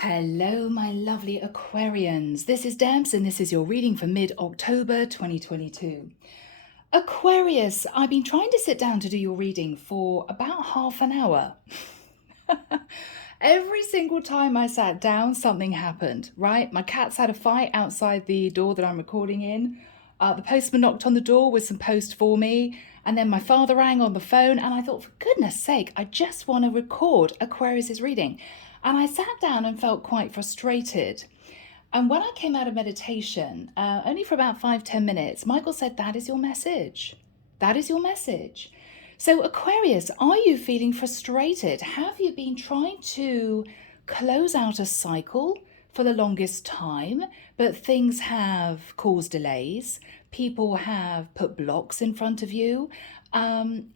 Hello, my lovely Aquarians. This is Debs, and this is your reading for mid-October 2022. Aquarius, I've been trying to sit down to do your reading for about half an hour. Every single time I sat down, something happened, right? My cats had a fight outside the door that I'm recording in. The postman knocked on the door with some post for me. And then my father rang on the phone, and I thought, for goodness sake, I just want to record Aquarius's reading. And I sat down and felt quite frustrated. And when I came out of meditation, only for about 5-10 minutes, Michael said, that is your message. That is your message. So Aquarius, are you feeling frustrated? Have you been trying to close out a cycle for the longest time, but things have caused delays? People have put blocks in front of you,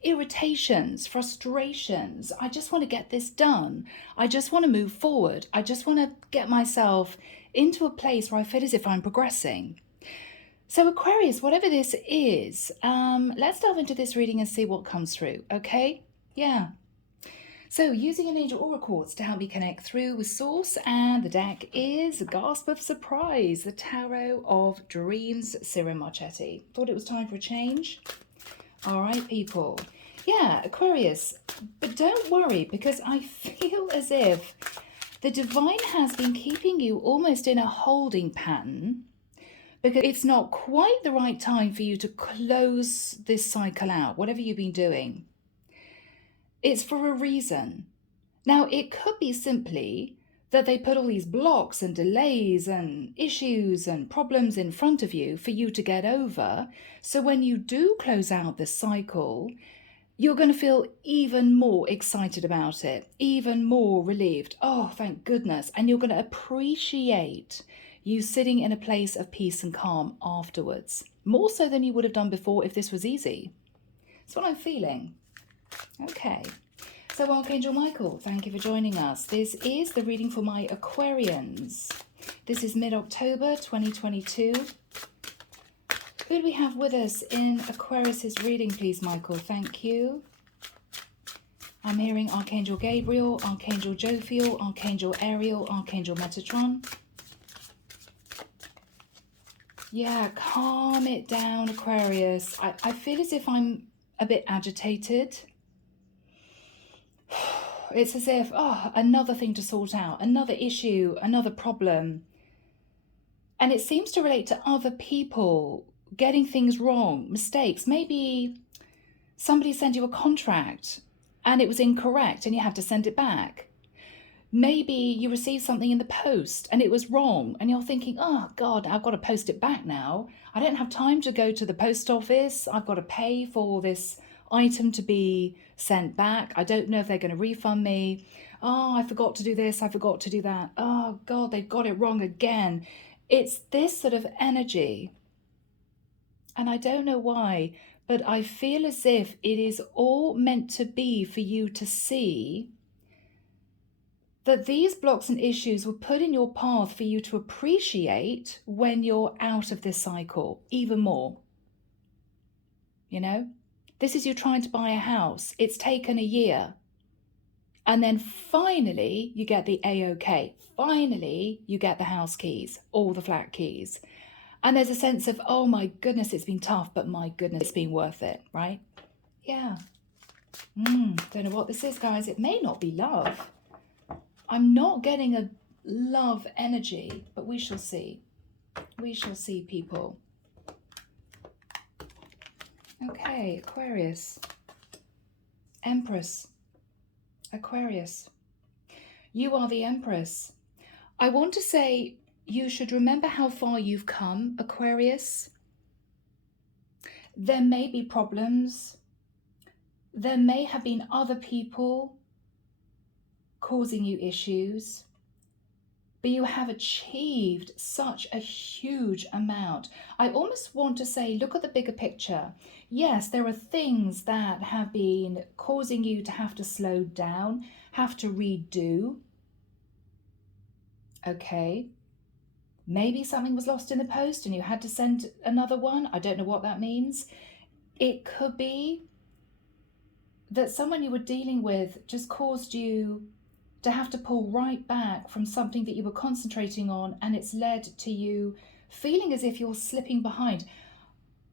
irritations, frustrations. I just want to get this done. I just want to move forward. I just want to get myself into a place where I feel as if I'm progressing. So Aquarius, whatever this is, let's delve into this reading and see what comes through, okay? Yeah. So using an angel oracle to help me connect through with source, and the deck is Gasp of Surprise, the Tarot of Dreams, Ciro Marchetti. Thought it was time for a change. All right, people. Yeah, Aquarius, but don't worry, because I feel as if the divine has been keeping you almost in a holding pattern, because it's not quite the right time for you to close this cycle out, whatever you've been doing. It's for a reason. Now, it could be simply that they put all these blocks and delays and issues and problems in front of you for you to get over. So when you do close out this cycle, you're going to feel even more excited about it, even more relieved. Oh, thank goodness. And you're going to appreciate you sitting in a place of peace and calm afterwards, more so than you would have done before if this was easy. That's what I'm feeling. Okay, so Archangel Michael, thank you for joining us. This is the reading for my Aquarians. This is mid-October 2022. Who do we have with us in Aquarius's reading, please, Michael? Thank you. I'm hearing Archangel Gabriel, Archangel Jophiel, Archangel Ariel, Archangel Metatron. Yeah, calm it down, Aquarius. I feel as if I'm a bit agitated. It's as if, another thing to sort out, another issue, another problem. And it seems to relate to other people getting things wrong, mistakes. Maybe somebody sent you a contract and it was incorrect and you had to send it back. Maybe you received something in the post and it was wrong and you're thinking, oh God, I've got to post it back now. I don't have time to go to the post office. I've got to pay for this item to be sent back. I don't know if they're going to refund me. Oh, I forgot to do this. I forgot to do that. Oh God, they've got it wrong again. It's this sort of energy. And I don't know why, but I feel as if it is all meant to be for you to see that these blocks and issues were put in your path for you to appreciate when you're out of this cycle even more. You know, this is you trying to buy a house. It's taken a year. And then finally you get the A-OK. Finally you get the house keys, all the flat keys. And there's a sense of, oh my goodness, it's been tough, but my goodness, it's been worth it, right? Yeah. Don't know what this is, guys. It may not be love. I'm not getting a love energy, but we shall see. We shall see, people. Okay, Aquarius. Empress. Aquarius. You are the Empress. I want to say you should remember how far you've come, Aquarius. There may be problems. There may have been other people causing you issues, but you have achieved such a huge amount. I almost want to say, look at the bigger picture. Yes, there are things that have been causing you to have to slow down, have to redo. Okay. Maybe something was lost in the post and you had to send another one. I don't know what that means. It could be that someone you were dealing with just caused you to have to pull right back from something that you were concentrating on, and it's led to you feeling as if you're slipping behind.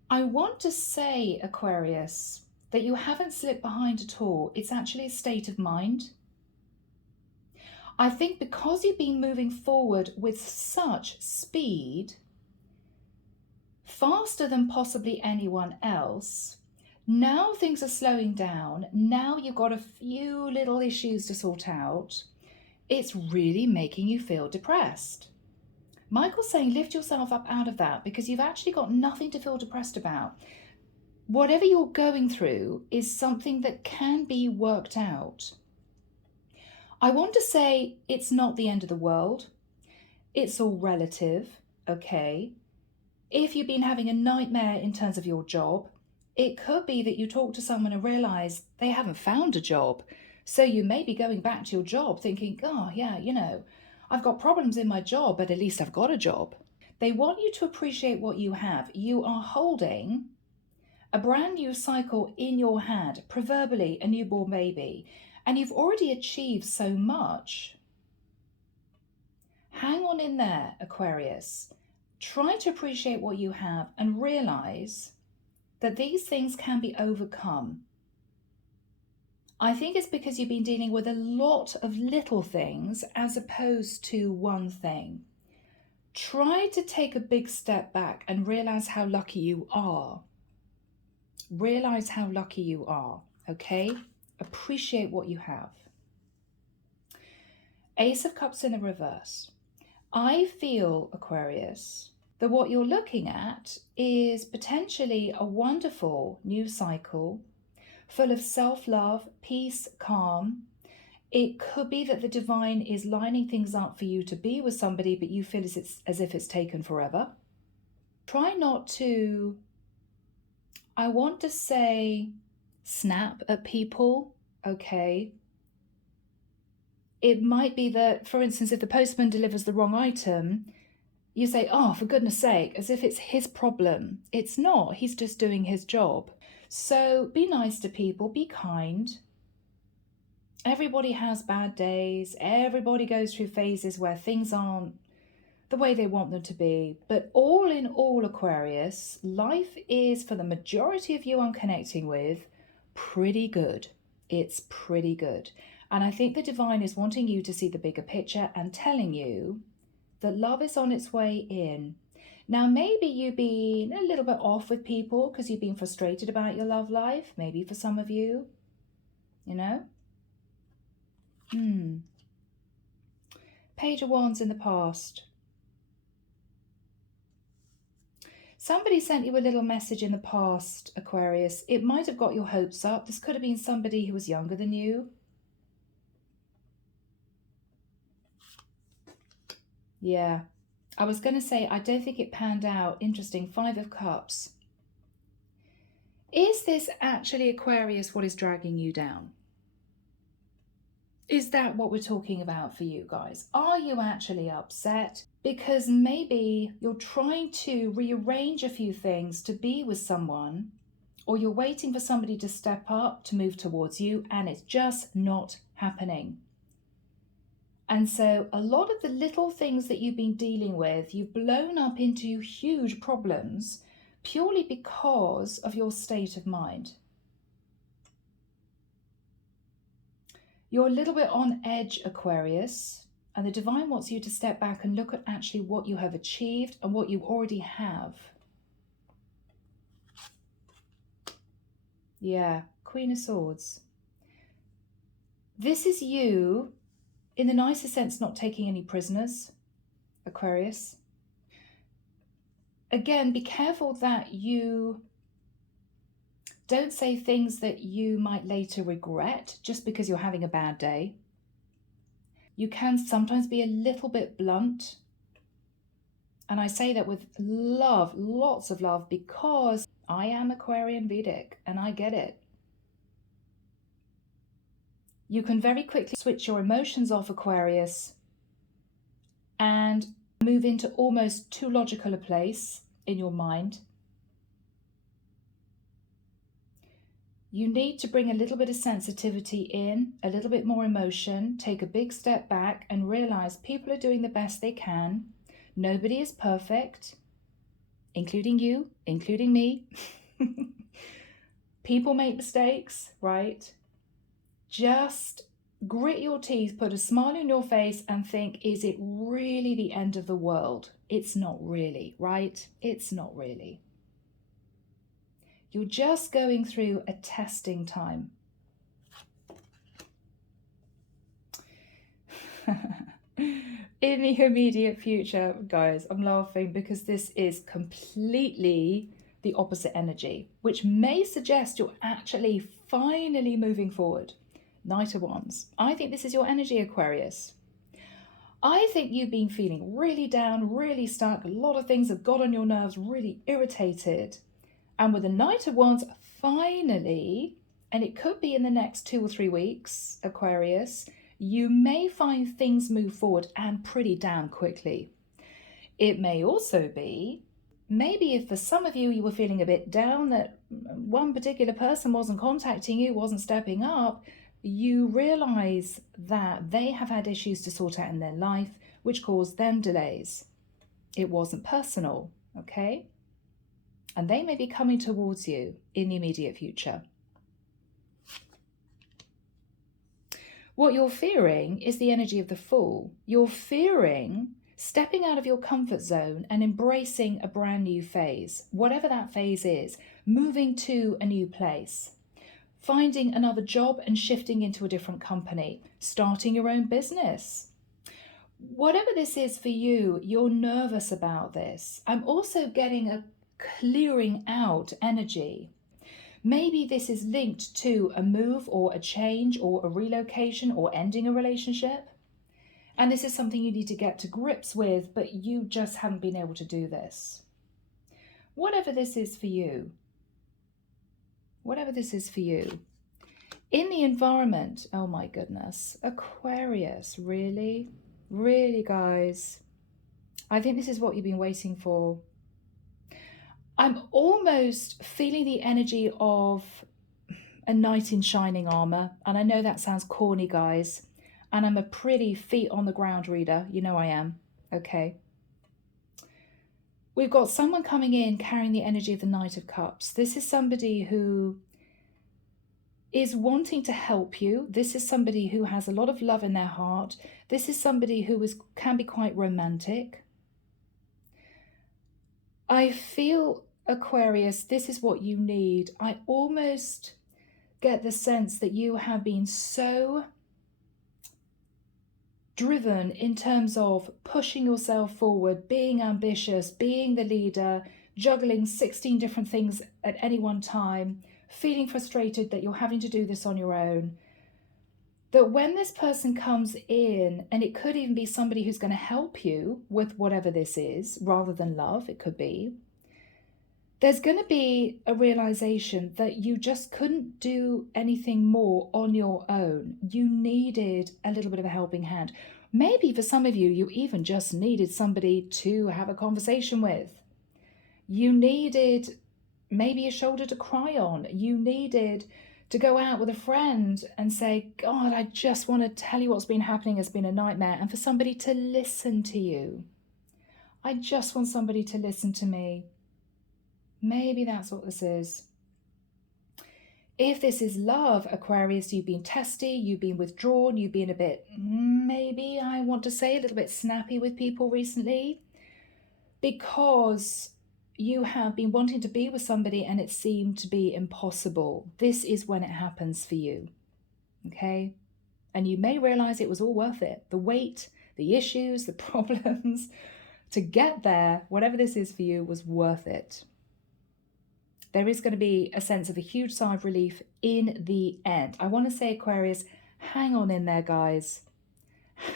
I want to say, Aquarius, that you haven't slipped behind at all. It's actually a state of mind. I think because you've been moving forward with such speed, faster than possibly anyone else, now things are slowing down. Now you've got a few little issues to sort out. It's really making you feel depressed. Michael's saying lift yourself up out of that, because you've actually got nothing to feel depressed about. Whatever you're going through is something that can be worked out. I want to say it's not the end of the world. It's all relative, okay? If you've been having a nightmare in terms of your job, it could be that you talk to someone and realize they haven't found a job. So you may be going back to your job thinking, oh yeah, you know, I've got problems in my job, but at least I've got a job. They want you to appreciate what you have. You are holding a brand new cycle in your hand, proverbially a newborn baby, and you've already achieved so much. Hang on in there, Aquarius. Try to appreciate what you have and realize that these things can be overcome. I think it's because you've been dealing with a lot of little things as opposed to one thing. Try to take a big step back and realize how lucky you are. Realize how lucky you are, okay? Appreciate what you have. Ace of Cups in the reverse. I feel, Aquarius, that what you're looking at is potentially a wonderful new cycle full of self-love, peace, calm. It could be that the divine is lining things up for you to be with somebody, but you feel as if it's taken forever. Try not to, I want to say, snap at people, okay? It might be that, for instance, if the postman delivers the wrong item, you say, oh, for goodness sake, as if it's his problem. It's not, he's just doing his job. So be nice to people, be kind. Everybody has bad days. Everybody goes through phases where things aren't the way they want them to be. But all in all, Aquarius, life is, for the majority of you I'm connecting with, pretty good. It's pretty good. And I think the divine is wanting you to see the bigger picture and telling you that love is on its way in. Now, maybe you've been a little bit off with people because you've been frustrated about your love life. Maybe for some of you, you know. Page of Wands in the past. Somebody sent you a little message in the past, Aquarius. It might have got your hopes up. This could have been somebody who was younger than you. Yeah, I was going to say, I don't think it panned out. Interesting, 5 of Cups. Is this actually, Aquarius, what is dragging you down? Is that what we're talking about for you guys? Are you actually upset because maybe you're trying to rearrange a few things to be with someone, or you're waiting for somebody to step up to move towards you and it's just not happening? And so a lot of the little things that you've been dealing with, you've blown up into huge problems purely because of your state of mind. You're a little bit on edge, Aquarius, and the divine wants you to step back and look at actually what you have achieved and what you already have. Yeah, Queen of Swords. This is you, in the nicest sense, not taking any prisoners, Aquarius. Again, be careful that you don't say things that you might later regret just because you're having a bad day. You can sometimes be a little bit blunt. And I say that with love, lots of love, because I am Aquarian Vedic and I get it. You can very quickly switch your emotions off, Aquarius, and move into almost too logical a place in your mind. You need to bring a little bit of sensitivity in, a little bit more emotion, take a big step back and realize people are doing the best they can. Nobody is perfect, including you, including me. People make mistakes, right? Just grit your teeth, put a smile on your face and think, is it really the end of the world? It's not really, right? It's not really. You're just going through a testing time. In the immediate future, guys, I'm laughing because this is completely the opposite energy, which may suggest you're actually finally moving forward. Knight of Wands. I think this is your energy, Aquarius. I think you've been feeling really down, really stuck. A lot of things have got on your nerves, really irritated. And with the Knight of Wands, finally, and it could be in the next 2 or 3 weeks, Aquarius, you may find things move forward and pretty damn quickly. It may also be, maybe if for some of you were feeling a bit down that one particular person wasn't contacting you, wasn't stepping up, you realize that they have had issues to sort out in their life, which caused them delays. It wasn't personal, okay? And they may be coming towards you in the immediate future. What you're fearing is the energy of the Fool. You're fearing stepping out of your comfort zone and embracing a brand new phase, whatever that phase is, moving to a new place, finding another job and shifting into a different company, starting your own business. Whatever this is for you, you're nervous about this. I'm also getting a clearing out energy. Maybe this is linked to a move or a change or a relocation or ending a relationship. And this is something you need to get to grips with, but you just haven't been able to do this. Whatever this is for you, whatever this is for you. In the environment, oh my goodness, Aquarius, really? Really, guys? I think this is what you've been waiting for. I'm almost feeling the energy of a knight in shining armor. And I know that sounds corny, guys. And I'm a pretty feet on the ground reader. You know I am. Okay. We've got someone coming in carrying the energy of the Knight of Cups. This is somebody who is wanting to help you. This is somebody who has a lot of love in their heart. This is somebody who can be quite romantic. I feel, Aquarius, this is what you need. I almost get the sense that you have been so driven in terms of pushing yourself forward, being ambitious, being the leader, juggling 16 different things at any one time, feeling frustrated that you're having to do this on your own, that when this person comes in, and it could even be somebody who's going to help you with whatever this is, rather than love, it could be, there's going to be a realization that you just couldn't do anything more on your own. You needed a little bit of a helping hand. Maybe for some of you, you even just needed somebody to have a conversation with. You needed maybe a shoulder to cry on. You needed to go out with a friend and say, God, I just want to tell you what's been happening. It's been a nightmare. And for somebody to listen to you. I just want somebody to listen to me. Maybe that's what this is. If this is love, Aquarius, you've been testy, you've been withdrawn, you've been a bit, maybe I want to say a little bit snappy with people recently, because you have been wanting to be with somebody and it seemed to be impossible. This is when it happens for you, okay? And you may realize it was all worth it. The wait, the issues, the problems, to get there, whatever this is for you, was worth it. There is going to be a sense of a huge sigh of relief in the end. I want to say, Aquarius, hang on in there, guys.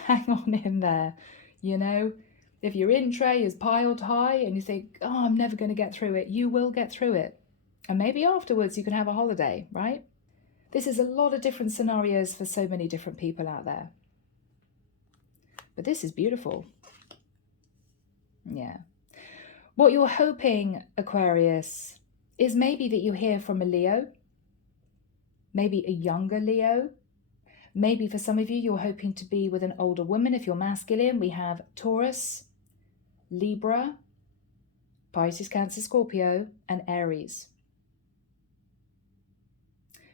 Hang on in there. You know, if your in tray is piled high and you think, oh, I'm never going to get through it, you will get through it. And maybe afterwards you can have a holiday, right? This is a lot of different scenarios for so many different people out there. But this is beautiful. Yeah. What you're hoping, Aquarius, is maybe that you hear from a Leo. maybe a younger Leo. Maybe for some of you, you're hoping to be with an older woman. If you're masculine, we have Taurus, Libra, Pisces, Cancer, Scorpio, and Aries.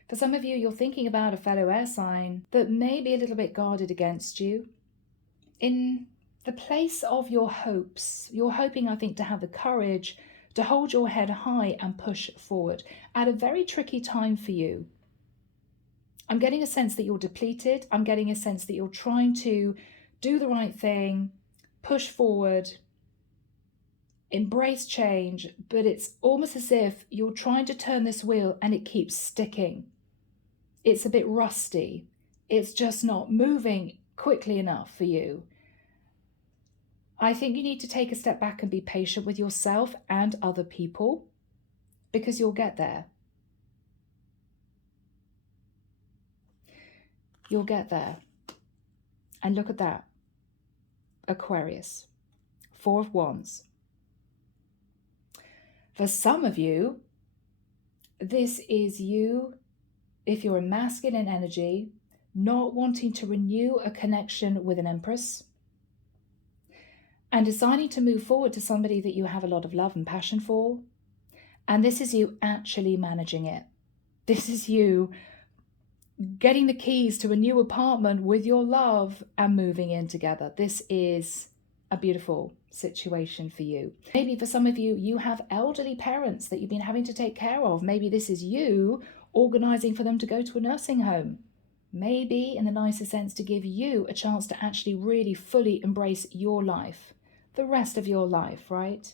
For some of you, you're thinking about a fellow air sign that may be a little bit guarded against you. In the place of your hopes, you're hoping, I think, to have the courage to hold your head high and push forward at a very tricky time for you. I'm getting a sense that you're depleted. I'm getting a sense that you're trying to do the right thing, push forward, embrace change, but it's almost as if you're trying to turn this wheel and it keeps sticking. It's a bit rusty. It's just not moving quickly enough for you. I think you need to take a step back and be patient with yourself and other people, because you'll get there. You'll get there. And look at that. Aquarius. 4 of Wands. For some of you, this is you, if you're a masculine energy, not wanting to renew a connection with an empress and deciding to move forward to somebody that you have a lot of love and passion for. And this is you actually managing it. This is you getting the keys to a new apartment with your love and moving in together. This is a beautiful situation for you. Maybe for some of you, you have elderly parents that you've been having to take care of. Maybe this is you organizing for them to go to a nursing home. Maybe, in the nicest sense, to give you a chance to actually really fully embrace your life, the rest of your life, right?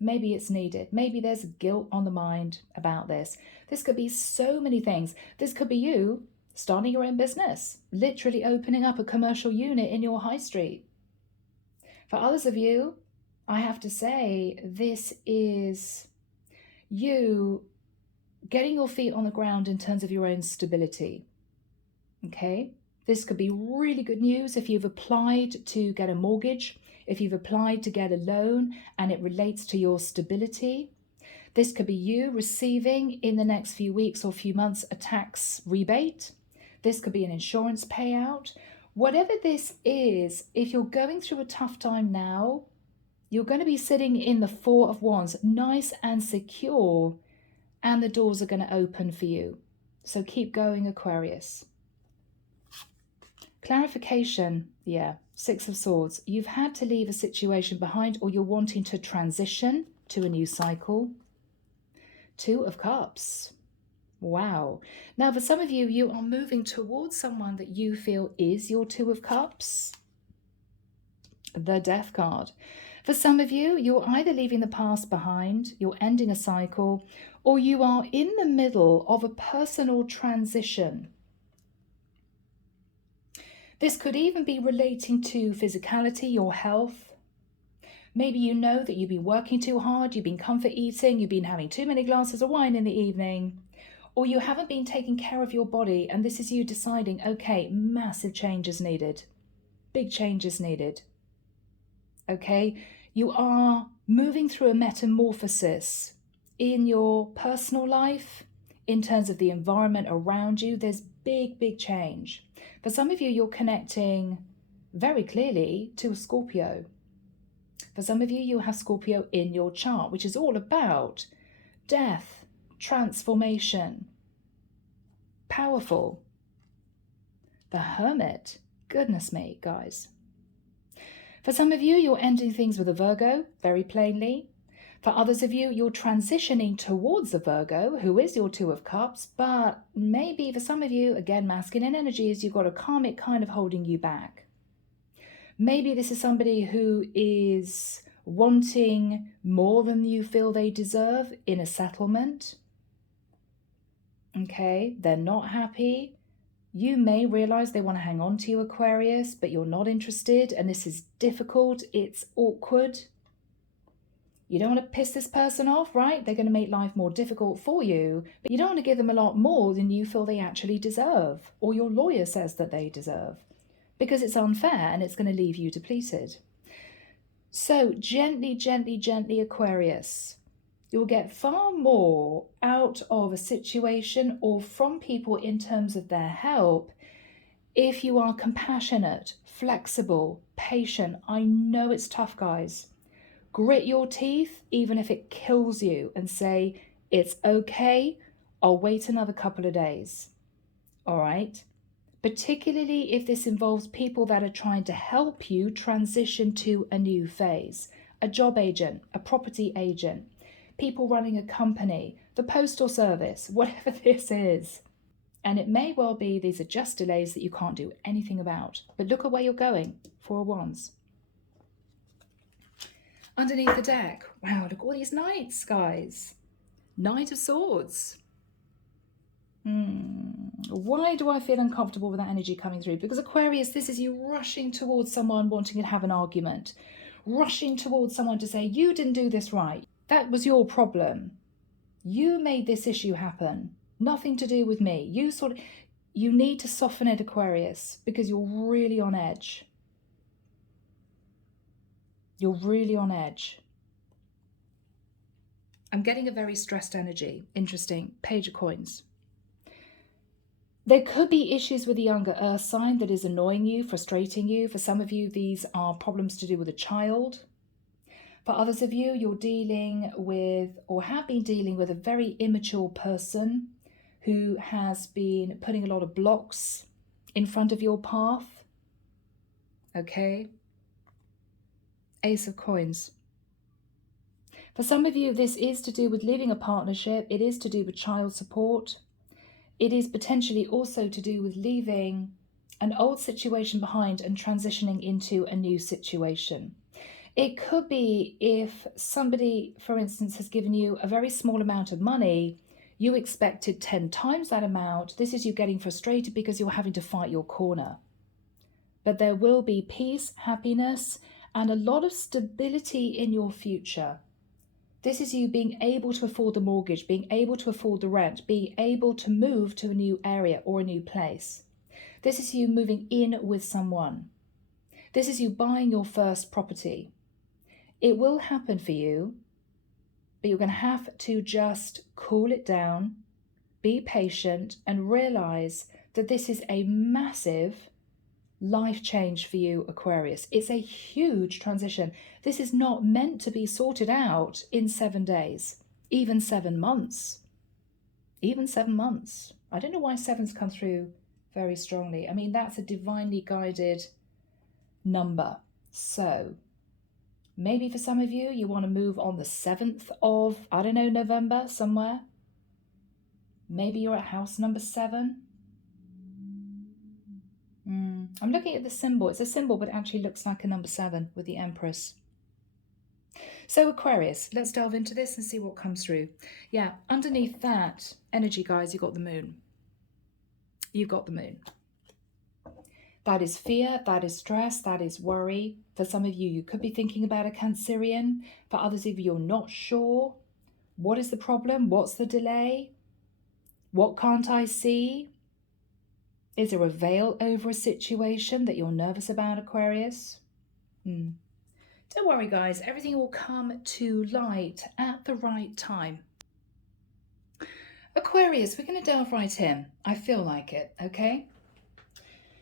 Maybe it's needed. Maybe there's guilt on the mind about this. This could be so many things. This could be you starting your own business, literally opening up a commercial unit in your high street. For others of you, I have to say, this is you getting your feet on the ground in terms of your own stability. Okay? This could be really good news if you've applied to get a mortgage, if you've applied to get a loan and it relates to your stability. This could be you receiving in the next few weeks or few months a tax rebate. This could be an insurance payout. Whatever this is, if you're going through a tough time now, you're going to be sitting in the 4 of Wands, nice and secure, and the doors are going to open for you. So keep going, Aquarius. Clarification, yeah, 6 of Swords. You've had to leave a situation behind, or you're wanting to transition to a new cycle. 2 of Cups. Wow. Now, for some of you, you are moving towards someone that you feel is your 2 of Cups. The Death card. For some of you, you're either leaving the past behind, you're ending a cycle, or you are in the middle of a personal transition. This could even be relating to physicality, your health. Maybe you know that you've been working too hard, you've been comfort eating, you've been having too many glasses of wine in the evening, or you haven't been taking care of your body, and this is you deciding, okay, massive change is needed. Big change is needed. Okay, you are moving through a metamorphosis in your personal life, in terms of the environment around you. There's big change. For some of you, you're connecting very clearly to a Scorpio. For some of you, you have Scorpio in your chart, which is all about death, transformation. Powerful. The Hermit. Goodness me, guys. For some of you, you're ending things with a Virgo, very plainly. For others of you, you're transitioning towards a Virgo, who is your 2 of Cups, but maybe for some of you, again, masculine energies, you've got a karmic kind of holding you back. Maybe this is somebody who is wanting more than you feel they deserve in a settlement. Okay, they're not happy. You may realize they want to hang on to you, Aquarius, but you're not interested, and this is difficult. It's awkward. You don't want to piss this person off, right? They're going to make life more difficult for you, but you don't want to give them a lot more than you feel they actually deserve, or your lawyer says that they deserve, because it's unfair and it's going to leave you depleted. So gently, Aquarius, You'll get far more out of a situation or from people in terms of their help if you are compassionate, flexible, patient. I know it's tough, guys. Grit your teeth, even if it kills you, and say, it's okay, I'll wait another couple of days. All right? Particularly if this involves people that are trying to help you transition to a new phase. A job agent, a property agent, people running a company, the postal service, whatever this is. And it may well be these are just delays that you can't do anything about. But look at where you're going, Four of Wands. Underneath the deck, wow, look at all these knights, guys. Knight of Swords. Why do I feel uncomfortable with that energy coming through? Because Aquarius, this is you rushing towards someone wanting to have an argument. Rushing towards someone to say, you didn't do this right. That was your problem. You made this issue happen. Nothing to do with me. You need to soften it, Aquarius, because you're really on edge. You're really on edge. I'm getting a very stressed energy. Interesting. Page of Coins. There could be issues with the younger earth sign that is annoying you, frustrating you. For some of you, these are problems to do with a child. For others of you, you're dealing with or have been dealing with a very immature person who has been putting a lot of blocks in front of your path. Okay. Ace of Coins. For some of you, this is to do with leaving a partnership. It is to do with child support. It is potentially also to do with leaving an old situation behind and transitioning into a new situation. It could be if somebody, for instance, has given you a very small amount of money, you expected 10 times that amount. This is you getting frustrated because you're having to fight your corner. But there will be peace, happiness, and a lot of stability in your future. This is you being able to afford the mortgage, being able to afford the rent, being able to move to a new area or a new place. This is you moving in with someone. This is you buying your first property. It will happen for you, but you're going to have to just cool it down, be patient, and realize that this is a massive life change for you, Aquarius. It's a huge transition. This is not meant to be sorted out in 7 days, even 7 months. Even 7 months. I don't know why 7's come through very strongly. I mean, that's a divinely guided number. So maybe for some of you, you want to move on the 7th of, I don't know, November somewhere. Maybe you're at house number 7. I'm looking at the symbol. It's a symbol, but it actually looks like a number 7 with the empress. So Aquarius, let's delve into this and see what comes through. Yeah, underneath that energy, guys, you've got the moon. You've got the moon. That is fear, that is stress, that is worry. For some of you, you could be thinking about a Cancerian. For others of you, you're not sure. What is the problem? What's the delay? What can't I see? Is there a veil over a situation that you're nervous about, Aquarius? Don't worry, guys. Everything will come to light at the right time. Aquarius, we're going to delve right in. I feel like it, okay?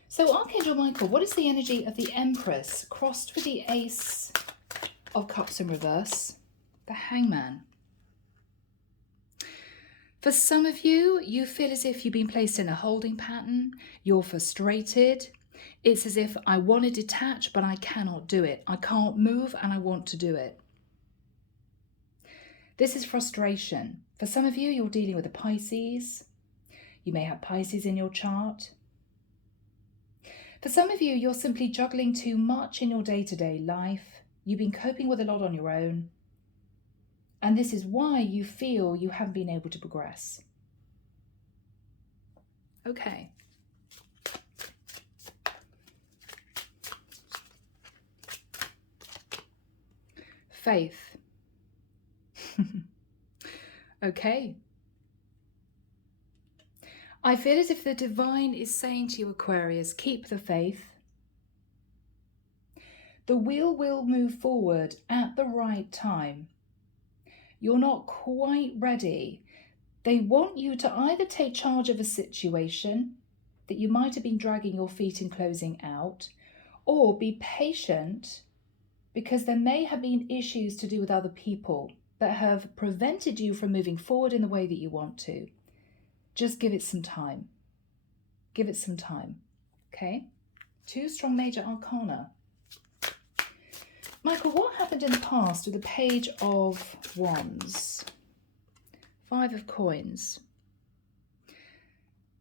So Archangel Michael, what is the energy of the Empress crossed with the Ace of Cups in reverse? The Hangman. For some of you, you feel as if you've been placed in a holding pattern. You're frustrated. It's as if I want to detach, but I cannot do it. I can't move and I want to do it. This is frustration. For some of you, you're dealing with a Pisces. You may have Pisces in your chart. For some of you, you're simply juggling too much in your day-to-day life. You've been coping with a lot on your own. And this is why you feel you haven't been able to progress. Okay. Faith. Okay. I feel as if the divine is saying to you, Aquarius, keep the faith. The wheel will move forward at the right time. You're not quite ready. They want you to either take charge of a situation that you might have been dragging your feet in closing out, or be patient because there may have been issues to do with other people that have prevented you from moving forward in the way that you want to. Just give it some time. Give it some time. Okay? 2 strong major arcana. Michael, what happened in the past with the Page of Wands? 5 of Coins.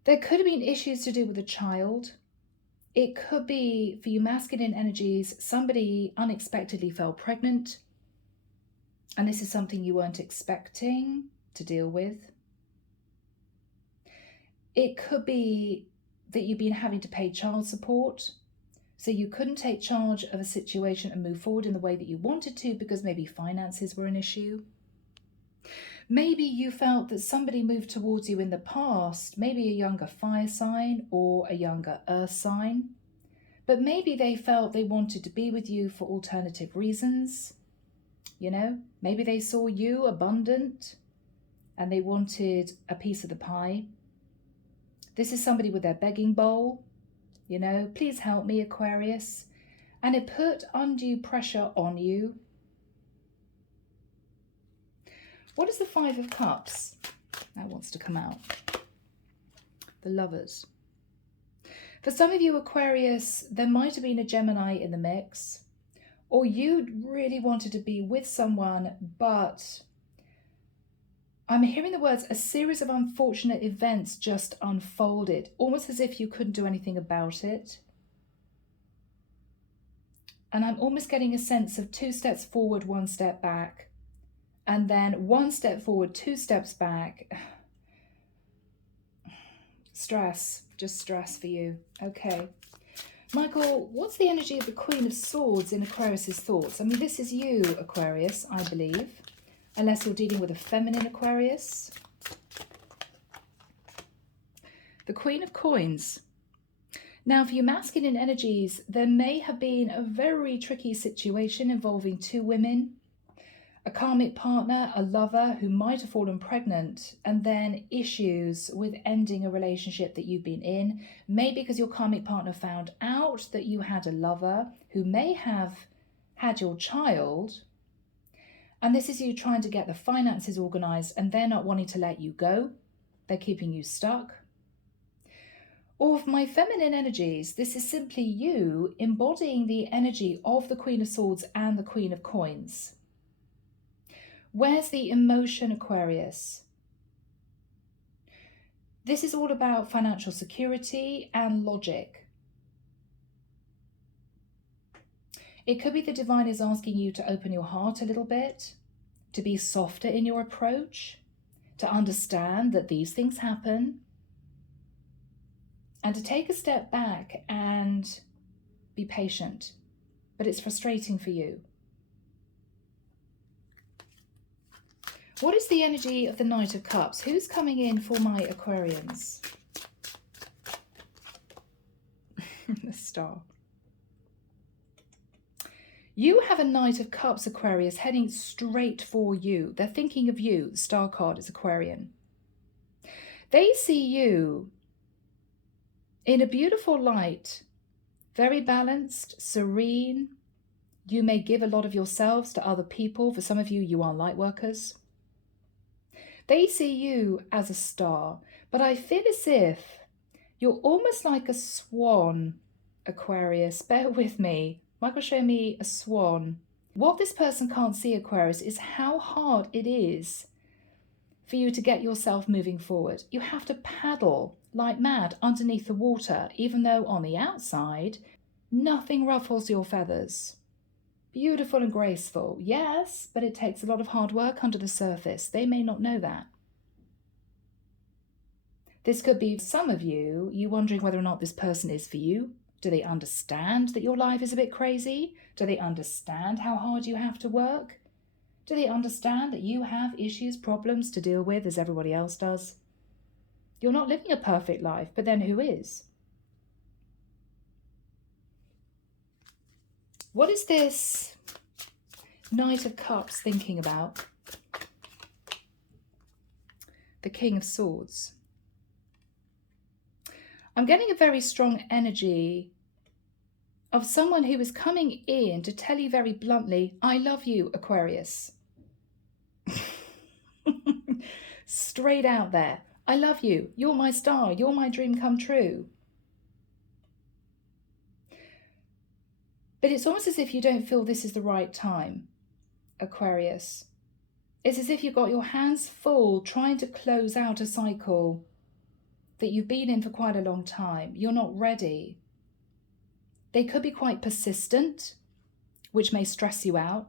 There could have been issues to do with a child. It could be, for you masculine energies, somebody unexpectedly fell pregnant. And this is something you weren't expecting to deal with. It could be that you've been having to pay child support. So you couldn't take charge of a situation and move forward in the way that you wanted to because maybe finances were an issue. Maybe you felt that somebody moved towards you in the past, maybe a younger fire sign or a younger earth sign, but maybe they felt they wanted to be with you for alternative reasons. You know, maybe they saw you abundant and they wanted a piece of the pie. This is somebody with their begging bowl. You know, please help me, Aquarius. And it put undue pressure on you. What is the 5 of Cups? That wants to come out. The Lovers. For some of you, Aquarius, there might have been a Gemini in the mix. Or you really wanted to be with someone, but I'm hearing the words, a series of unfortunate events just unfolded, almost as if you couldn't do anything about it. And I'm almost getting a sense of 2 steps forward, 1 step back, and then 1 step forward, 2 steps back. Stress, just stress for you. Okay. Michael, what's the energy of the Queen of Swords in Aquarius's thoughts? I mean, this is you, Aquarius, I believe. Unless you're dealing with a feminine Aquarius. The Queen of Coins. Now, for your masculine energies, there may have been a very tricky situation involving 2 women, a karmic partner, a lover who might have fallen pregnant, and then issues with ending a relationship that you've been in. Maybe because your karmic partner found out that you had a lover who may have had your child. And this is you trying to get the finances organised and they're not wanting to let you go. They're keeping you stuck. Or for my feminine energies, this is simply you embodying the energy of the Queen of Swords and the Queen of Coins. Where's the emotion, Aquarius? This is all about financial security and logic. It could be the divine is asking you to open your heart a little bit, to be softer in your approach, to understand that these things happen, and to take a step back and be patient. But it's frustrating for you. What is the energy of the Knight of Cups? Who's coming in for my Aquarians? The Star. You have a Knight of Cups, Aquarius, heading straight for you. They're thinking of you. The Star card is Aquarian. They see you in a beautiful light, very balanced, serene. You may give a lot of yourselves to other people. For some of you, you are light workers. They see you as a star, but I feel as if you're almost like a swan, Aquarius. Bear with me. Michael showed me a swan. What this person can't see, Aquarius, is how hard it is for you to get yourself moving forward. You have to paddle like mad underneath the water, even though on the outside, nothing ruffles your feathers. Beautiful and graceful, yes, but it takes a lot of hard work under the surface. They may not know that. This could be some of you wondering whether or not this person is for you. Do they understand that your life is a bit crazy? Do they understand how hard you have to work? Do they understand that you have issues, problems to deal with as everybody else does? You're not living a perfect life, but then who is? What is this Knight of Cups thinking about? the King of Swords. I'm getting a very strong energy of someone who is coming in to tell you very bluntly, I love you, Aquarius. Straight out there. I love you. You're my star. You're my dream come true. But it's almost as if you don't feel this is the right time, Aquarius. It's as if you've got your hands full trying to close out a cycle that you've been in for quite a long time. You're not ready. They could be quite persistent, which may stress you out.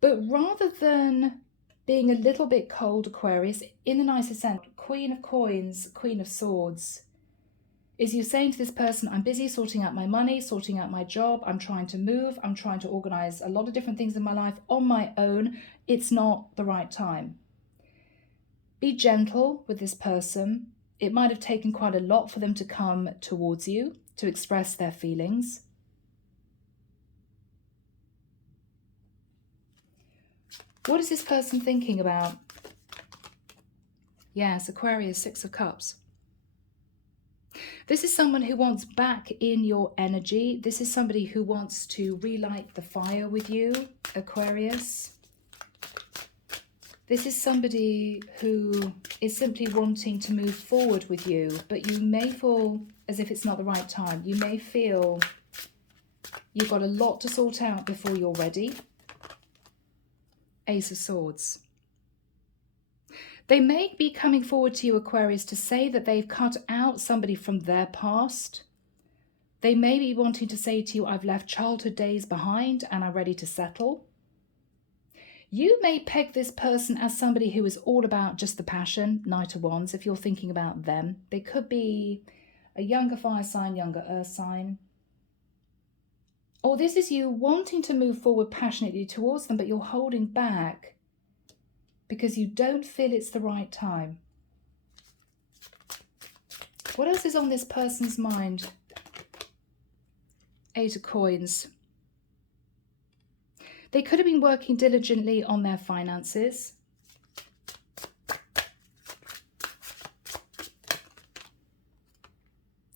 But rather than being a little bit cold, Aquarius, in the nicest sense, Queen of Coins, Queen of Swords, is you saying to this person, I'm busy sorting out my money, sorting out my job, I'm trying to move, I'm trying to organize a lot of different things in my life on my own. It's not the right time. Be gentle with this person. It might have taken quite a lot for them to come towards you, to express their feelings. What is this person thinking about? Yes, Aquarius, Six of Cups. This is someone who wants back in your energy. This is somebody who wants to relight the fire with you, Aquarius. This is somebody who is simply wanting to move forward with you, but you may feel as if it's not the right time. You may feel you've got a lot to sort out before you're ready. Ace of Swords. They may be coming forward to you, Aquarius, to say that they've cut out somebody from their past. They may be wanting to say to you, I've left childhood days behind and I'm ready to settle. You may peg this person as somebody who is all about just the passion, Knight of Wands, if you're thinking about them. They could be a younger fire sign, younger earth sign. Or this is you wanting to move forward passionately towards them, but you're holding back because you don't feel it's the right time. What else is on this person's mind? Eight of Coins. They could have been working diligently on their finances.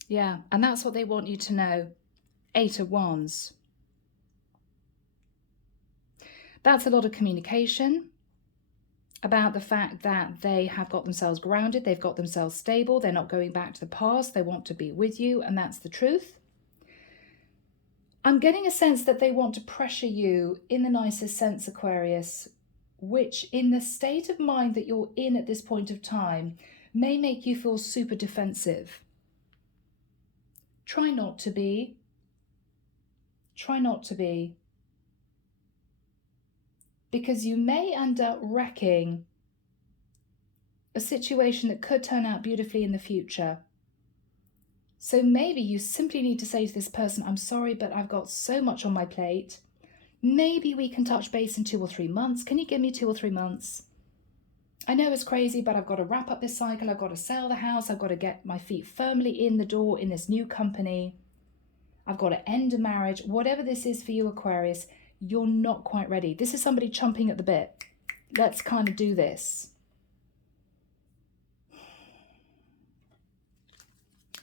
Yeah, and that's what they want you to know. Eight of Wands. That's a lot of communication about the fact that they have got themselves grounded, they've got themselves stable, they're not going back to the past, they want to be with you, and that's the truth. I'm getting a sense that they want to pressure you in the nicest sense, Aquarius, which in the state of mind that you're in at this point of time may make you feel super defensive. Try not to be. Try not to be. Because you may end up wrecking a situation that could turn out beautifully in the future. So maybe you simply need to say to this person, I'm sorry, but I've got so much on my plate. Maybe we can touch base in 2 or 3 months. Can you give me 2 or 3 months? I know it's crazy, but I've got to wrap up this cycle. I've got to sell the house. I've got to get my feet firmly in the door in this new company. I've got to end a marriage. Whatever this is for you, Aquarius, you're not quite ready. This is somebody chomping at the bit. Let's kind of do this.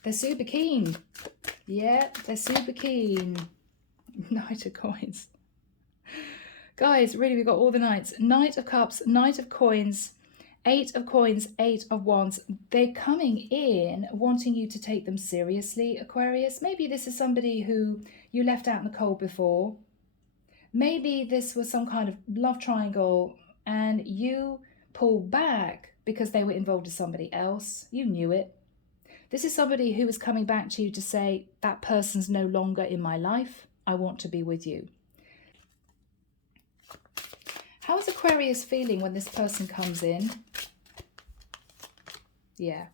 They're super keen. Yeah, they're super keen. Knight of Coins. Guys, really, we've got all the knights. Knight of Cups, Knight of Coins, Eight of Coins, Eight of Wands. They're coming in wanting you to take them seriously, Aquarius. Maybe this is somebody who you left out in the cold before. Maybe this was some kind of love triangle and you pulled back because they were involved with somebody else. You knew it. This is somebody who is coming back to you to say, that person's no longer in my life. I want to be with you. How is Aquarius feeling when this person comes in? Yeah,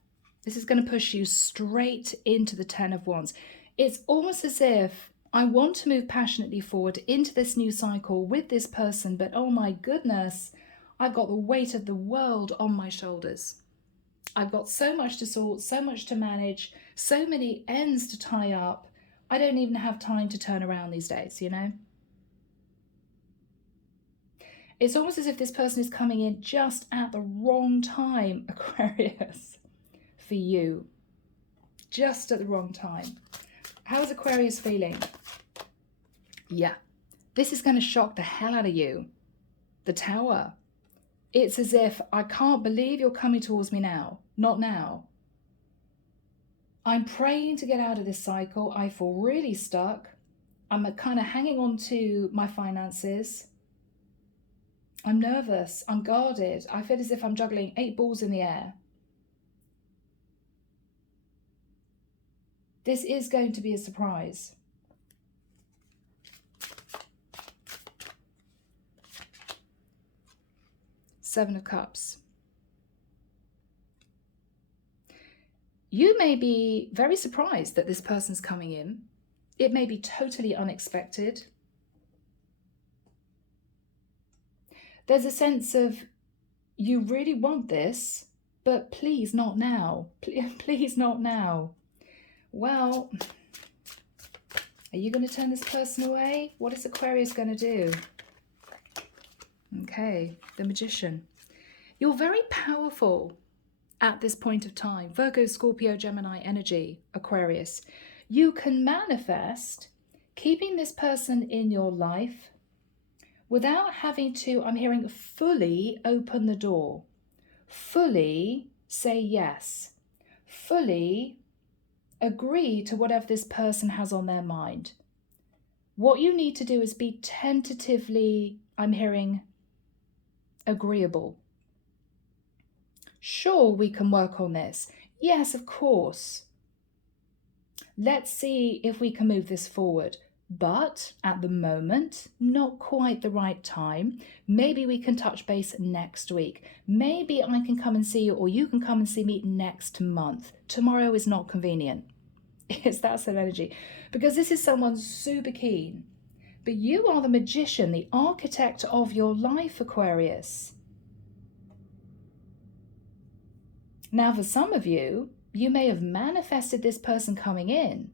this is going to push you straight into the Ten of Wands. It's almost as if I want to move passionately forward into this new cycle with this person, but oh my goodness, I've got the weight of the world on my shoulders. I've got so much to sort, so much to manage, so many ends to tie up. I don't even have time to turn around these days, you know? It's almost as if this person is coming in just at the wrong time, Aquarius, for you. Just at the wrong time. How is Aquarius feeling? Yeah, this is going to shock the hell out of you. The Tower. It's as if, I can't believe you're coming towards me now. Not now. I'm praying to get out of this cycle. I feel really stuck. I'm kind of hanging on to my finances. I'm nervous. I'm guarded. I feel as if I'm juggling 8 balls in the air. This is going to be a surprise. Seven of Cups. You may be very surprised that this person's coming in. It may be totally unexpected. There's a sense of, you really want this, but please not now. Please not now. Well, are you going to turn this person away? What is Aquarius going to do? Okay, the Magician. You're very powerful at this point of time. Virgo, Scorpio, Gemini energy, Aquarius. You can manifest keeping this person in your life without having to, I'm hearing, fully open the door, fully say yes, fully agree to whatever this person has on their mind. What you need to do is be tentatively, I'm hearing, agreeable. Sure, we can work on this. Yes, of course. Let's see if we can move this forward. But at the moment, not quite the right time. Maybe we can touch base next week. Maybe I can come and see you, or you can come and see me next month. Tomorrow is not convenient. It's that sort of energy. Because this is someone super keen. But you are the magician, the architect of your life, Aquarius. Now, for some of you, you may have manifested this person coming in.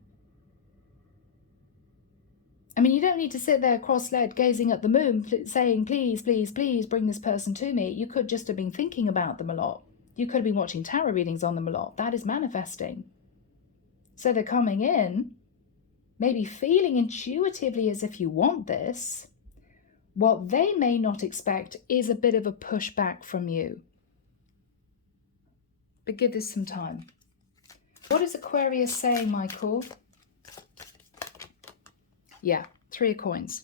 I mean, you don't need to sit there cross-legged gazing at the moon saying, please, please, please bring this person to me. You could just have been thinking about them a lot. You could have been watching tarot readings on them a lot. That is manifesting. So they're coming in, maybe feeling intuitively as if you want this. What they may not expect is a bit of a pushback from you. But give this some time. What is Aquarius saying, Michael? Yeah, 3 of Coins.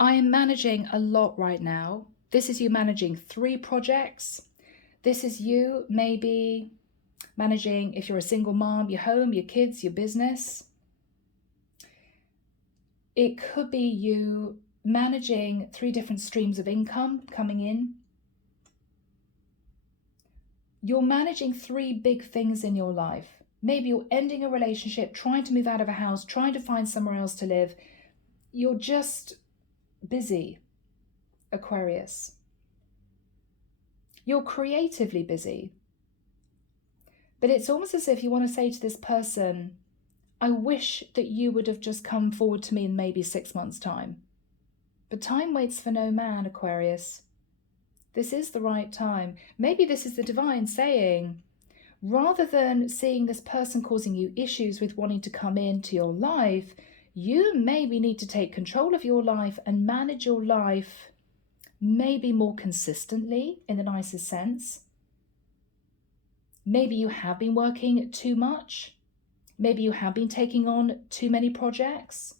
I am managing a lot right now. This is you managing 3 projects. This is you maybe managing, if you're a single mom, your home, your kids, your business. It could be you managing 3 different streams of income coming in. You're managing 3 big things in your life. Maybe you're ending a relationship, trying to move out of a house, trying to find somewhere else to live. You're just busy, Aquarius. You're creatively busy. But it's almost as if you want to say to this person, I wish that you would have just come forward to me in maybe 6 months' time. But time waits for no man, Aquarius. This is the right time. Maybe this is the divine saying, rather than seeing this person causing you issues with wanting to come into your life, you maybe need to take control of your life and manage your life maybe more consistently in the nicest sense. Maybe you have been working too much. Maybe you have been taking on too many projects.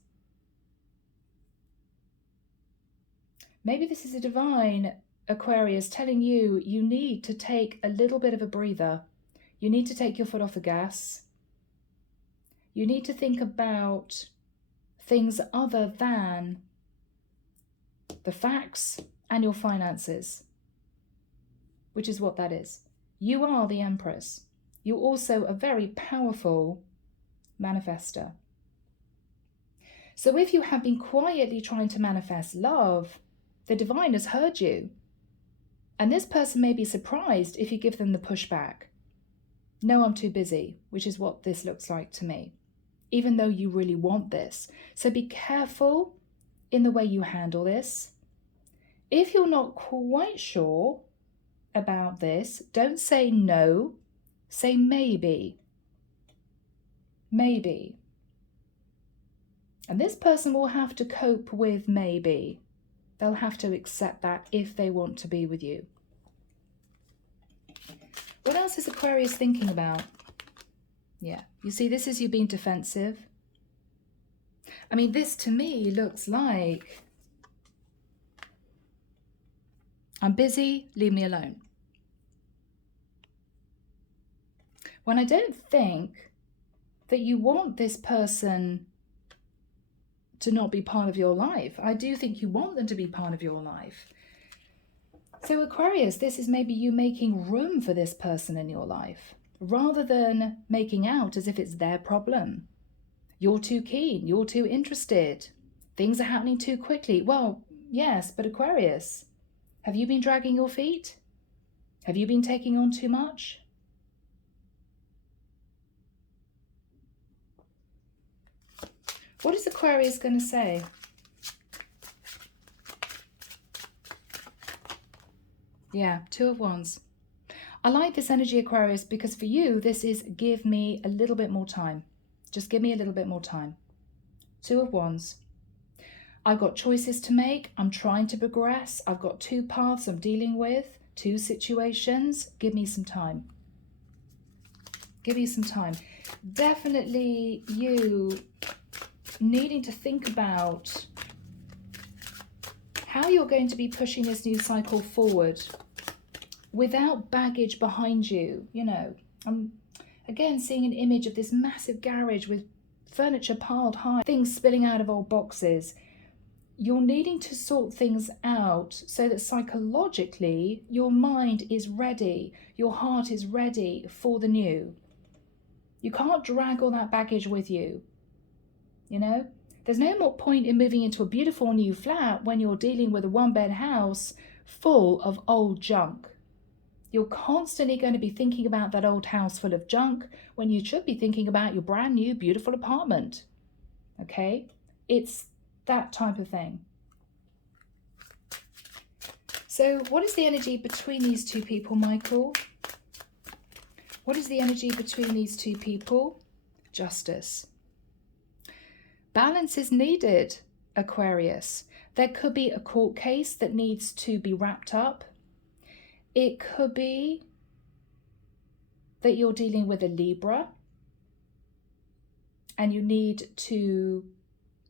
Maybe this is a divine Aquarius telling you you need to take a little bit of a breather. You need to take your foot off the gas. You need to think about things other than the facts and your finances, which is what that is. You are the Empress. You're also a very powerful manifester. So if you have been quietly trying to manifest love, the divine has heard you. And this person may be surprised if you give them the pushback. No, I'm too busy, which is what this looks like to me, even though you really want this. So be careful in the way you handle this. If you're not quite sure about this, don't say no, say maybe. Maybe. And this person will have to cope with maybe. They'll have to accept that if they want to be with you. What else is Aquarius thinking about? Yeah, you see, this is you being defensive. I mean, this to me looks like, I'm busy, leave me alone. When I don't think that you want this person to not be part of your life. I do think you want them to be part of your life. So Aquarius, this is maybe you making room for this person in your life, rather than making out as if it's their problem. You're too keen, you're too interested, things are happening too quickly. Well, yes, but Aquarius, have you been dragging your feet? Have you been taking on too much? What is Aquarius going to say? Yeah, Two of Wands. I like this energy, Aquarius, because for you, this is give me a little bit more time. Just give me a little bit more time. Two of Wands. I've got choices to make. I'm trying to progress. I've got two paths I'm dealing with, two situations. Give me some time. Give you some time. Definitely you needing to think about how you're going to be pushing this new cycle forward without baggage behind you. You know, I'm again seeing an image of this massive garage with furniture piled high, things spilling out of old boxes. You're needing to sort things out so that psychologically your mind is ready, your heart is ready for the new. You can't drag all that baggage with you. You know, there's no more point in moving into a beautiful new flat when you're dealing with a one-bed house full of old junk. You're constantly going to be thinking about that old house full of junk when you should be thinking about your brand new beautiful apartment. Okay? It's that type of thing. So what is the energy between these two people, Michael? What is the energy between these two people? Justice. Balance is needed, Aquarius. There could be a court case that needs to be wrapped up. It could be that you're dealing with a Libra and you need to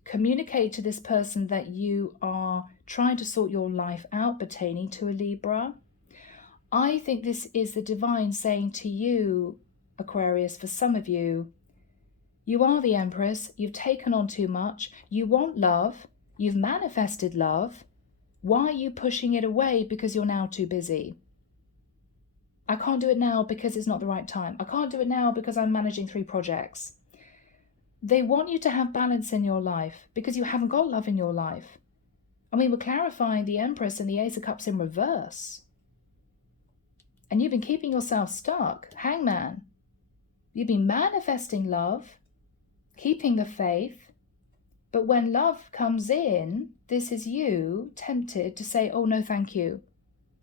communicate to this person that you are trying to sort your life out pertaining to a Libra. I think this is the divine saying to you, Aquarius, for some of you, you are the Empress, you've taken on too much, you want love, you've manifested love. Why are you pushing it away because you're now too busy? I can't do it now because it's not the right time. I can't do it now because I'm managing 3 projects. They want you to have balance in your life because you haven't got love in your life. I mean, we're clarifying the Empress and the Ace of Cups in reverse. And you've been keeping yourself stuck. Hangman. You've been manifesting love, keeping the faith. But when love comes in, this is you tempted to say, oh, no, thank you.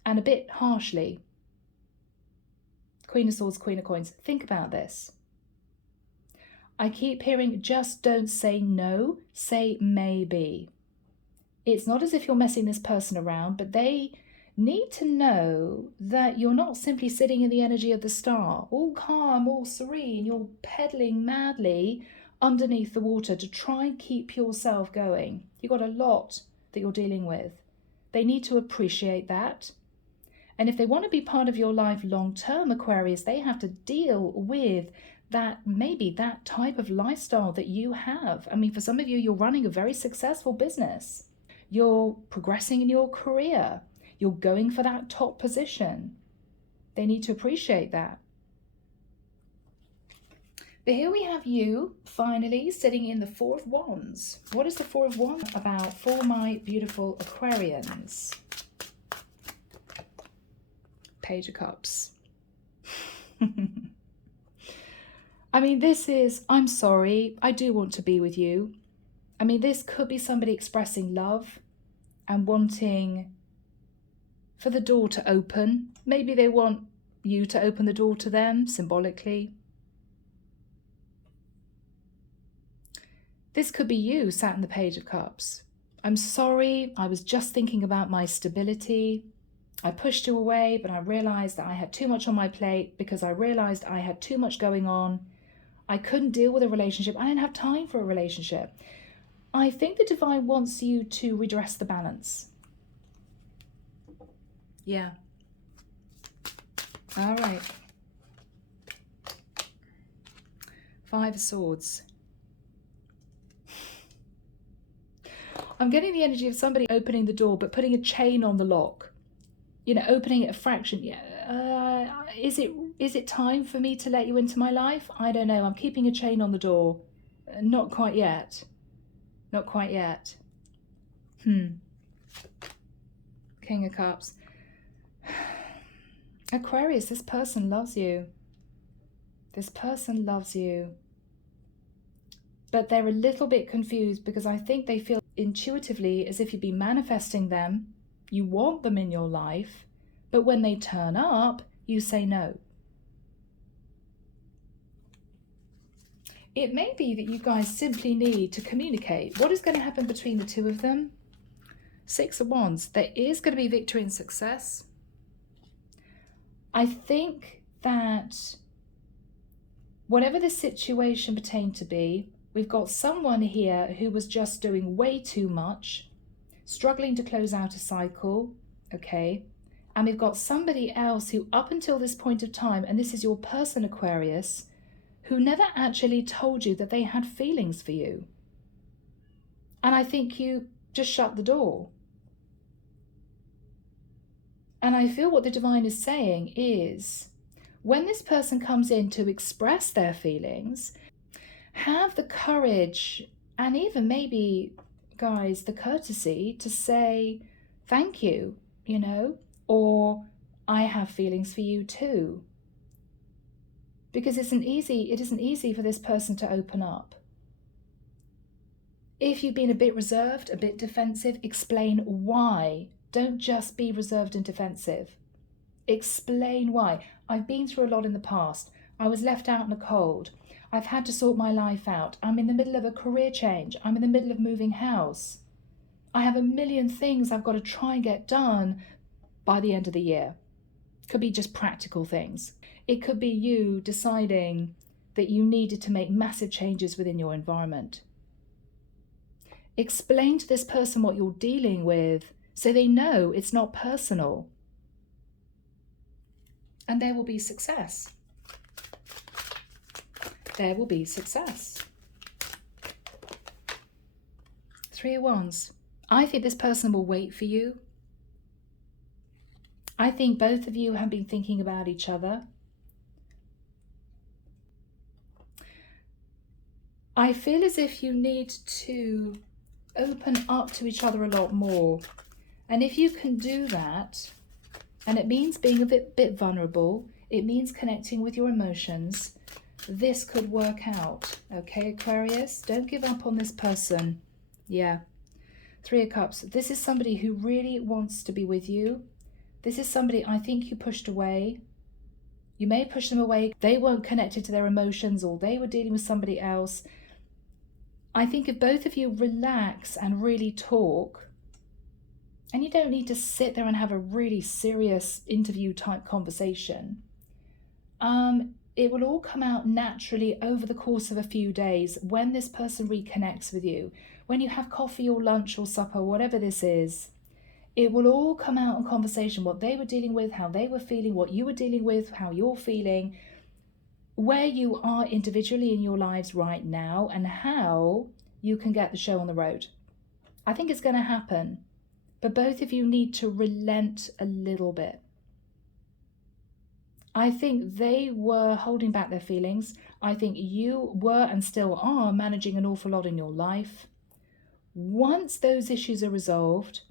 And a bit harshly. Queen of Swords, Queen of Coins. Think about this. I keep hearing, just don't say no, say maybe. It's not as if you're messing this person around, but they need to know that you're not simply sitting in the energy of the star, all calm, all serene. You're pedaling madly underneath the water to try and keep yourself going. You've got a lot that you're dealing with. They need to appreciate that. And if they want to be part of your life long-term, Aquarius, they have to deal with that, maybe that type of lifestyle that you have. I mean, for some of you, you're running a very successful business. You're progressing in your career. You're going for that top position. They need to appreciate that. But here we have you, finally, sitting in the Four of Wands. What is the Four of Wands about for my beautiful Aquarians? Page of Cups. I mean, this is, I'm sorry, I do want to be with you. I mean, this could be somebody expressing love and wanting for the door to open. Maybe they want you to open the door to them symbolically. This could be you sat in the Page of Cups. I'm sorry, I was just thinking about my stability. I pushed you away, but I realized that I had too much on my plate because I realized I had too much going on. I couldn't deal with a relationship. I didn't have time for a relationship. I think the divine wants you to redress the balance. Yeah. All right. 5 of Swords. I'm getting the energy of somebody opening the door but putting a chain on the lock. You know, opening it a fraction. Yeah. Is it time for me to let you into my life? I don't know. I'm keeping a chain on the door. Not quite yet. Not quite yet. King of Cups. Aquarius, this person loves you. This person loves you. But they're a little bit confused because I think they feel intuitively as if you've been manifesting them. You want them in your life, but when they turn up, you say no. It may be that you guys simply need to communicate. What is going to happen between the two of them? 6 of Wands. There is going to be victory and success. I think that whatever the situation pertained to be, we've got someone here who was just doing way too much, struggling to close out a cycle, okay? And we've got somebody else who up until this point of time, and this is your person, Aquarius, who never actually told you that they had feelings for you. And I think you just shut the door. And I feel what the divine is saying is, when this person comes in to express their feelings, have the courage and even maybe, guys, the courtesy to say, thank you, you know, or I have feelings for you too. Because it isn't easy for this person to open up. If you've been a bit reserved, a bit defensive, explain why. Don't just be reserved and defensive. Explain why. I've been through a lot in the past. I was left out in the cold. I've had to sort my life out. I'm in the middle of a career change. I'm in the middle of moving house. I have a million things I've got to try and get done by the end of the year. Could be just practical things. It could be you deciding that you needed to make massive changes within your environment. Explain to this person what you're dealing with so they know it's not personal. And there will be success. There will be success. 3 of Wands. I think this person will wait for you. I think both of you have been thinking about each other. I feel as if you need to open up to each other a lot more. And if you can do that, and it means being a bit vulnerable, it means connecting with your emotions, this could work out. Okay, Aquarius? Don't give up on this person. Yeah. 3 of Cups. This is somebody who really wants to be with you. This is somebody I think you pushed away. You may push them away. They weren't connected to their emotions, or they were dealing with somebody else. I think if both of you relax and really talk, and you don't need to sit there and have a really serious interview type conversation, it will all come out naturally over the course of a few days when this person reconnects with you. When you have coffee or lunch or supper, whatever this is, it will all come out in conversation, what they were dealing with, how they were feeling, what you were dealing with, how you're feeling, where you are individually in your lives right now, and how you can get the show on the road. I think it's going to happen, but both of you need to relent a little bit. I think they were holding back their feelings. I think you were and still are managing an awful lot in your life. Once those issues are resolved,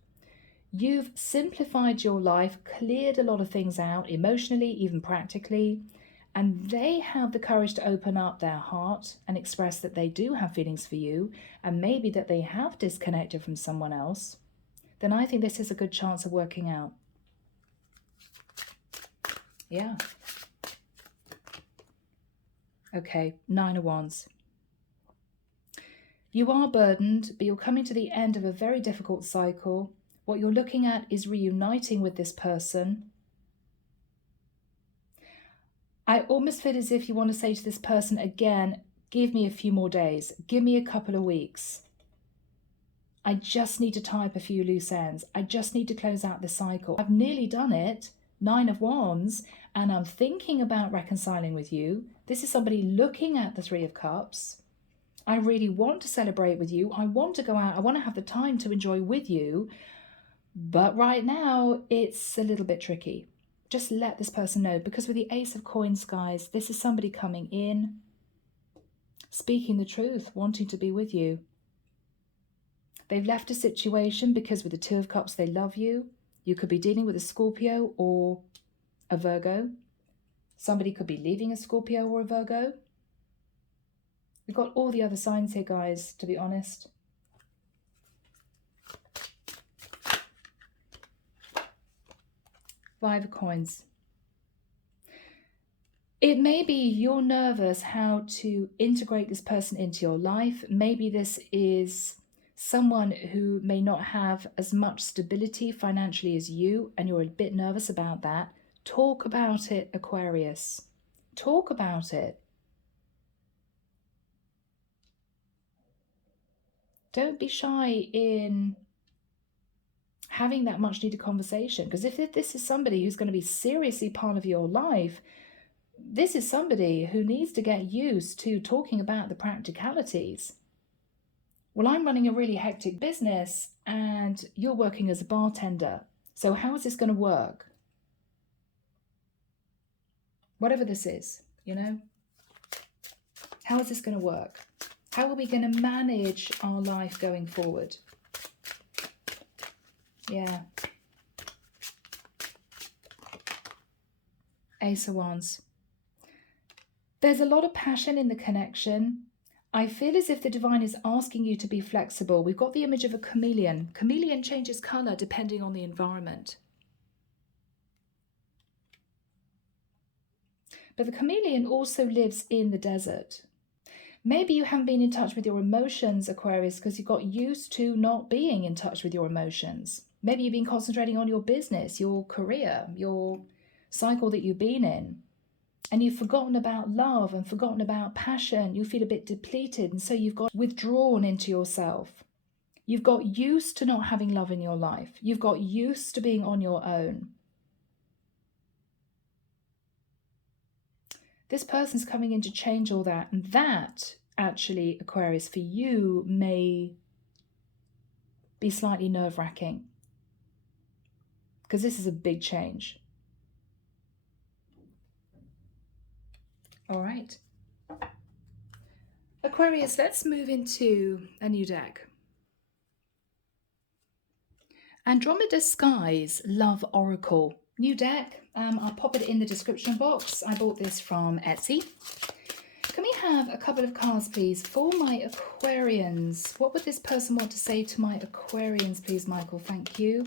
you've simplified your life, cleared a lot of things out emotionally, even practically, and they have the courage to open up their heart and express that they do have feelings for you, and maybe that they have disconnected from someone else, then I think this is a good chance of working out. Yeah. Okay, 9 of Wands. You are burdened, but you're coming to the end of a very difficult cycle. What you're looking at is reuniting with this person. I almost feel as if you want to say to this person again, give me a few more days. Give me a couple of weeks. I just need to tie up a few loose ends. I just need to close out this cycle. I've nearly done it, 9 of Wands, and I'm thinking about reconciling with you. This is somebody looking at the 3 of Cups. I really want to celebrate with you. I want to go out. I want to have the time to enjoy with you. But right now, it's a little bit tricky. Just let this person know, because with the Ace of Coins, guys, this is somebody coming in, speaking the truth, wanting to be with you. They've left a situation because with the 2 of Cups, they love you. You could be dealing with a Scorpio or a Virgo. Somebody could be leaving a Scorpio or a Virgo. We've got all the other signs here, guys, to be honest. Five of Coins. It may be you're nervous how to integrate this person into your life. Maybe this is someone who may not have as much stability financially as you, and you're a bit nervous about that. Talk about it, Aquarius. Talk about it. Don't be shy in having that much needed conversation, because if this is somebody who's going to be seriously part of your life, this is somebody who needs to get used to talking about the practicalities. Well, I'm running a really hectic business and you're working as a bartender. So how is this going to work? Whatever this is, you know? How is this going to work? How are we going to manage our life going forward? Yeah. Ace of Wands. There's a lot of passion in the connection. I feel as if the divine is asking you to be flexible. We've got the image of a chameleon. Chameleon changes color depending on the environment. But the chameleon also lives in the desert. Maybe you haven't been in touch with your emotions, Aquarius, because you got used to not being in touch with your emotions. Maybe you've been concentrating on your business, your career, your cycle that you've been in. And you've forgotten about love and forgotten about passion. You feel a bit depleted, and so you've got withdrawn into yourself. You've got used to not having love in your life. You've got used to being on your own. This person's coming in to change all that. And that, actually, Aquarius, for you may be slightly nerve-wracking, because this is a big change. All right. Aquarius, let's move into a new deck. Andromeda Skies Love Oracle. New deck. I'll pop it in the description box. I bought this from Etsy. Can we have a couple of cards, please, for my Aquarians? What would this person want to say to my Aquarians, please, Michael? Thank you.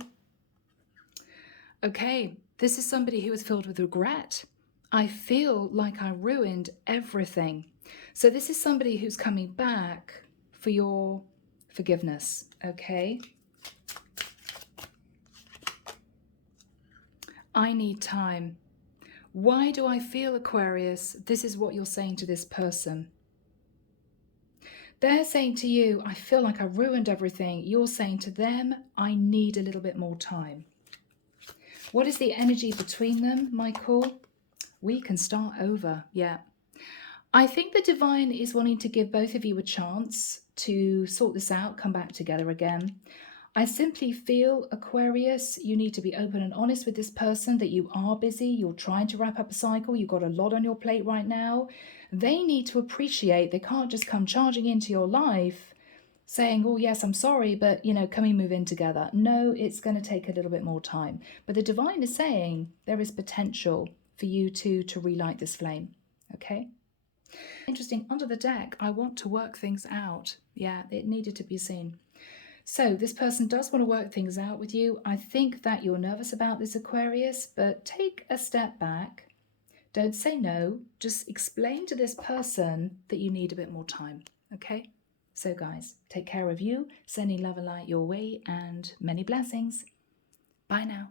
Okay, this is somebody who is filled with regret. I feel like I ruined everything. So this is somebody who's coming back for your forgiveness, okay? I need time. Why do I feel, Aquarius? This is what you're saying to this person. They're saying to you, I feel like I ruined everything. You're saying to them, I need a little bit more time. What is the energy between them, Michael? We can start over, yeah. I think the divine is wanting to give both of you a chance to sort this out, come back together again. I simply feel, Aquarius, you need to be open and honest with this person that you are busy. You're trying to wrap up a cycle. You've got a lot on your plate right now. They need to appreciate. They can't just come charging into your life saying, oh, yes, I'm sorry, but, you know, can we move in together? No, it's going to take a little bit more time. But the divine is saying there is potential for you to relight this flame, okay? Interesting. Under the deck, I want to work things out. Yeah, it needed to be seen. So this person does want to work things out with you. I think that you're nervous about this, Aquarius, but take a step back. Don't say no. Just explain to this person that you need a bit more time, okay? So guys, take care of you, sending love and light your way, and many blessings. Bye now.